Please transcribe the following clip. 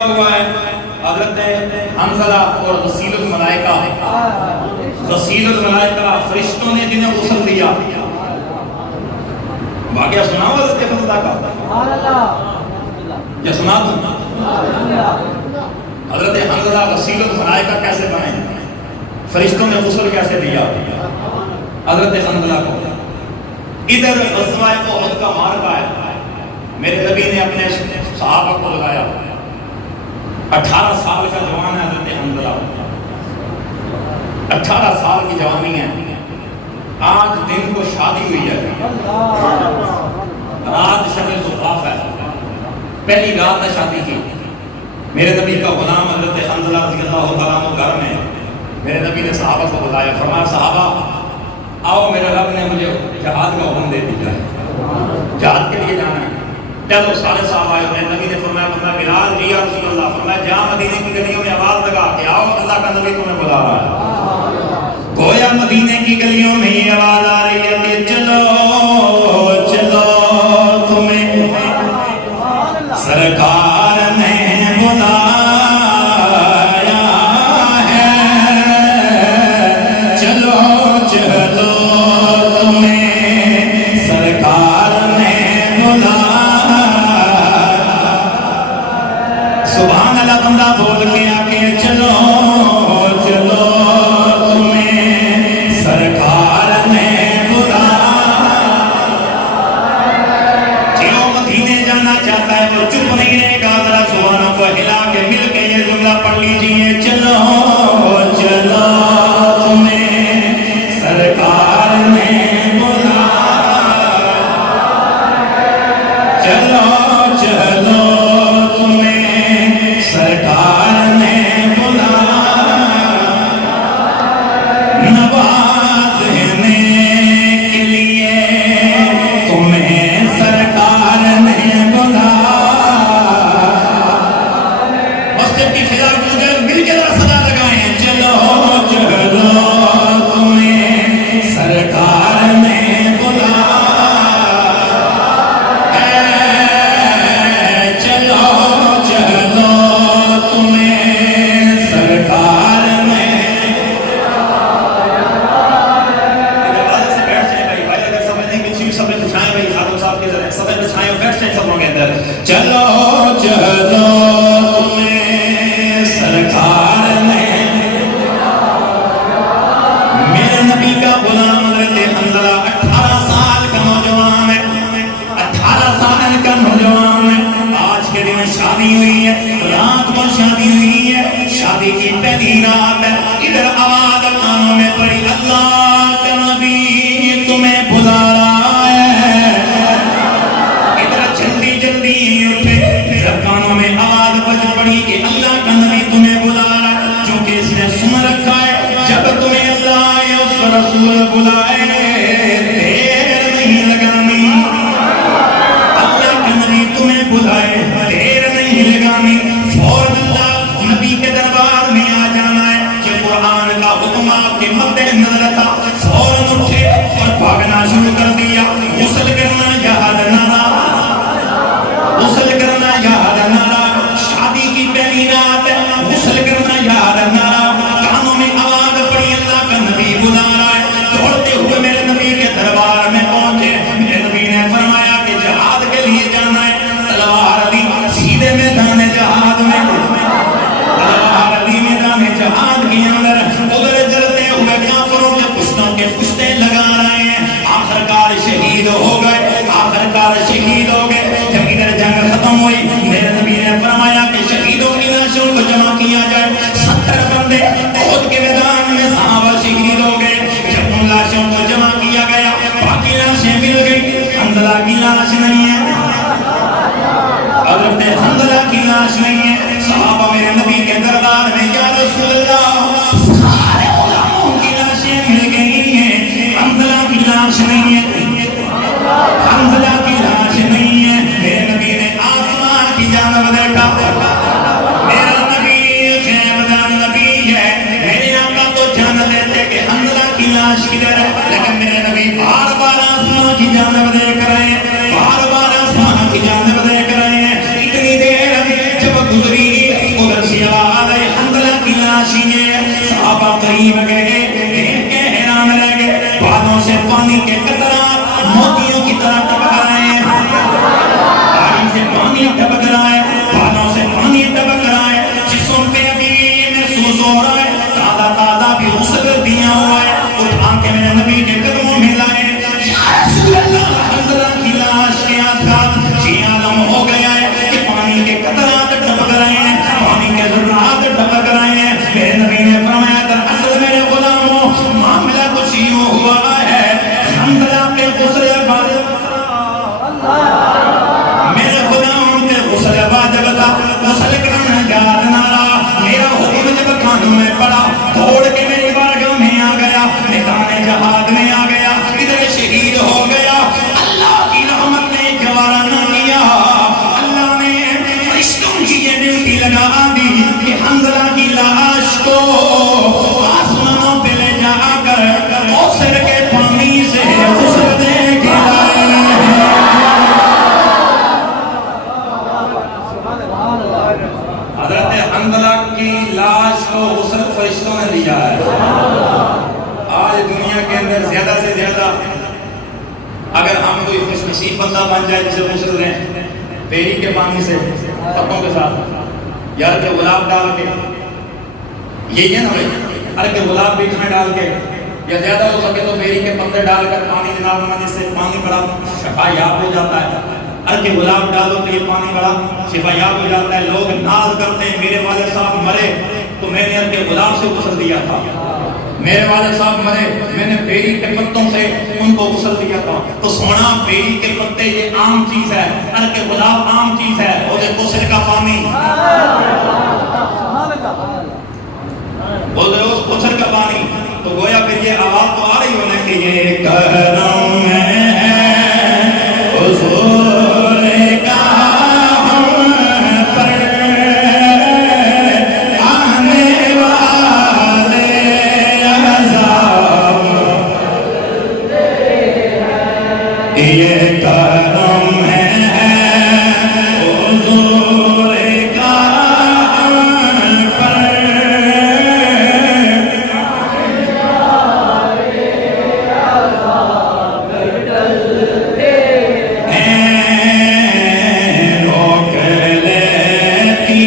ہوا ہے حضرت حنظلہ اور غسیل الملائکہ فرشتوں نے جنہیں غسل دیا. واقعہ سنا ہوا حضرت حنظلہ کا؟ کیا سنا تم؟ حضرت حنظلہ غسیل الملائکہ کیسے بنے؟ فرشتوں نے غسل کیسے دیا حضرت حنظلہ کو؟ ادھر غزوہ احد کا معرکہ ہے. میرے نبی نے اپنے صحابہ کو بلایا. 18 سال کا جوان ہے حضرت حنظلہ. 18 سال کی جوانی ہے. آج دن کو شادی ہوئی ہے. رات شب زفاف ہے. پہلی رات ہے شادی کی. میرے نبی کا غلام حضرت حنظلہ رضی اللہ تعالیٰ عنہ گھر میں. میرے نبی نے صحابہ کو بلایا. فرمایا صحابہ آؤ میرے رب نے مجھے جہاد کا حکم دے دیا ہے. جہاد کے لیے جانا ہے. چلو سارے صاحب آئے. میرے نبی نے فرمایا بلال جی یا رسول اللہ. فرمایا جہاں مدینے کی گلیوں میں آواز لگا کے آؤ اللہ کا نبی تمہیں بلا رہا ہے. گویا مدینے کی گلیوں میں یہ آواز آ رہی ہے کہ چلو چلو تمہیں سرکار نے بلایا ہے. چلو چلو تمہیں سرکار نے بلایا. سبحان اللہ. بندہ بول کے آگے چلو چلو تمہیں سرکار نے بلایا. جو مدینے جانا چاہتا ہے وہ چپ نہیں رہے گا. ذرا زبانوں کو ہلا کے مل کے یہ جملہ پڑھ لیجیے. چلو چلو تمہیں سرکار نے بلایا. چلو چلو سرکار نے بلایا. نوازنے کے لیے تمہیں سرکار نے بلایا. مسجد کی فضا کو مل کے صدا لگائیں. چلو چلو تمہیں سرکار نے بلایا. چلو چلو سرکار نے. عبادت سے بیٹھ جائیں بھائی. بھائی اگر سمجھنے کی چیز سب بچھائیں بھائی. خادم صاحب کے ذرا سب بچھائیں اور بیٹھ جائیں سب لوگ اندر. چلو چلو تمہیں سرکار نے. میرے نبی کا غلام حضرت حنظلہ 18 سال کا نوجوان ہے. 18 سال کا نوجوان ہے. آج کے دن شادی ہوئی ہے. رات کو شادی ہوئی ہے. شادی کی پہلی رات ہے. ادھر آواز کانوں میں پڑی اللہ کا نبی تمہیں بلا رہا ہے. ادھر جلدی جلدی اٹھے. جب کانوں میں آواز بج پڑی کہ اللہ کا نبی تمہیں بلا رہا ہے. چونکہ اس نے سن رکھا ہے جب تمہیں اللہ یا اس کا رسول بلائے دیر نہیں لگانی. اللہ کا نبی تمہیں بلائے دیر نہیں لگانی. فوراً اللہ نبی کے دربار میں آ جانا ہے. کہ قرآن کا حکم آپ کے مد نظر تھا. فوراً اٹھے اور بھاگنا شروع کر دیا. غسل کرنا یاد نہ غسل کرنا یاد نہ. شادی کی پہلی رات ہے. غسل کرنا یاد نہ. کانوں میں آواز پڑی اللہ کا نبی بلا رہا ہے. دوڑتے ہوئے میرے نبی کے دربار میں پہنچے. میرے نبی نے فرمایا کہ جہاد کے لیے جانا ہے. تلوار لی سیدھے میدان جہاد میں. تلوار لی میدان جہاد کے اندر ادھر جلتے ہوئے کافروں کے پشتوں کے پشتے لگا رہے ہیں. آخرکار شہید ہو گئے. آخرکار شہید ہو گئے. جب ادھر جنگ ختم ہوئی میرے نبی نے فرمایا کہ شہیدوں کی لاشوں کو جمع کیا جائے. 70 بندے احد کے میدان میں صحابہ شہید ہو گئے. جب ان لاشوں کو جمع کیا گیا باقی لاشیں مل گئی. حنظلہ کی لاش نہیں ہے. حضرت حنظلہ کی لاش نہیں ہے. صحابہ میرے نبی کے دربار میں یا رسول اللہ سارے غلاموں کی لاشیں مل گئی ہیں. حنظلہ کی لاش نہیں ہے. حنظلہ کی لاش نہیں ہے. میرے نبی نے آسمان کی جانب دیکھا. میرا نبی غیب دان نبی ہے. میرے آقا تو جان لیتے کہ حنظلہ کی لاش کدھر ہے. لیکن میرے نبی بار بار آسمان کی جانب دیکھ رہے ہیں. بار بار آسمان کی جانب دیکھ رہے ہیں. اتنی دیر جب گزری تلاشی ہے. صحابہ قریب گئے, دیکھ کے حیران رہ گئے, بالوں سے پانی کے قطرات موتیوں کی طرح ٹپک رہے ہیں. داڑھی سے پانی ٹپک رہا ہے, بالوں سے پانی ٹپک رہا ہے. جسم پہ ابھی محسوس ہو رہا ہے تازہ تازہ بھی غسل دیا ہوا ہے. اٹھا کے میرے نبی کے قدموں میں لائے. یا رسول اللہ, حضرت کی لاش کے آسات یہ عالم ہو گیا ہے کہ پانی کے قطرات ٹپک رہے ہیں, پانی کے ذرات ٹپک رہے ہیں. میرے نبی نے فرمایا دراصل میرے غلاموں معاملہ کچھ یوں ہوا ہے, حنظلہ پہ غسل واجب تھا, میرے غلام پہ غسل واجب تھا, غسل کرنا یاد نہ رہا. میرا حکم جب کانوں میں پڑا دوڑ کے میری بارگاہ میں آ گیا, میدان جہاد میں آ گیا, ادھر شہید ہو گیا. اللہ کی رحمت نے گوارا نہ کیا, اللہ نے فرشتوں کی یہ ڈیوٹی لگا دی کہ حنظلہ کی لاش کو آسمانوں پہ لے جا کر کوثر کے پانی سے غسل دے کے لائے. حضرت حنظلہ کی لاش کو غسل فرشتوں نے دیا ہے. آج دنیا کے اندر زیادہ سے زیادہ اگر ہم کوئی خوش نصیب بندہ بن جائے جسے غسل دیں بیری کے پانی سے پتوں کے ساتھ, یا کہ گلاب ڈال کے, یہی ہے نا بھائی, ارے کہ گلاب بیچ میں ڈال کے, یا زیادہ ہو سکے تو بیری کے پتے ڈال کر پانی نکالنا جس سے پانی بڑا شفا یاب ہو جاتا ہے. ارے کہ گلاب ڈالو تو یہ پانی بڑا شفا یاب ہو جاتا ہے. لوگ ناز کرتے ہیں میرے والد صاحب مرے تو میں نے ارے کہ گلاب سے غسل دیا تھا, میرے والد صاحب مرے میں نے بیری کے پتوں سے ان کو غسل دیا تھا. تو سونا بیری کے پتے یہ عام چیز ہے, ارے کہ گلاب عام چیز ہے, اور یہ غسل کا پانی بول رہے ہو غسل کا پانی. تو گویا پھر یہ آواز تو آ رہی ہونا کہ یہ کرم ہے حضور کا ہم پر آنے والے عذاب, یہ کرم ہے حضور کا ہم پر روک لیتی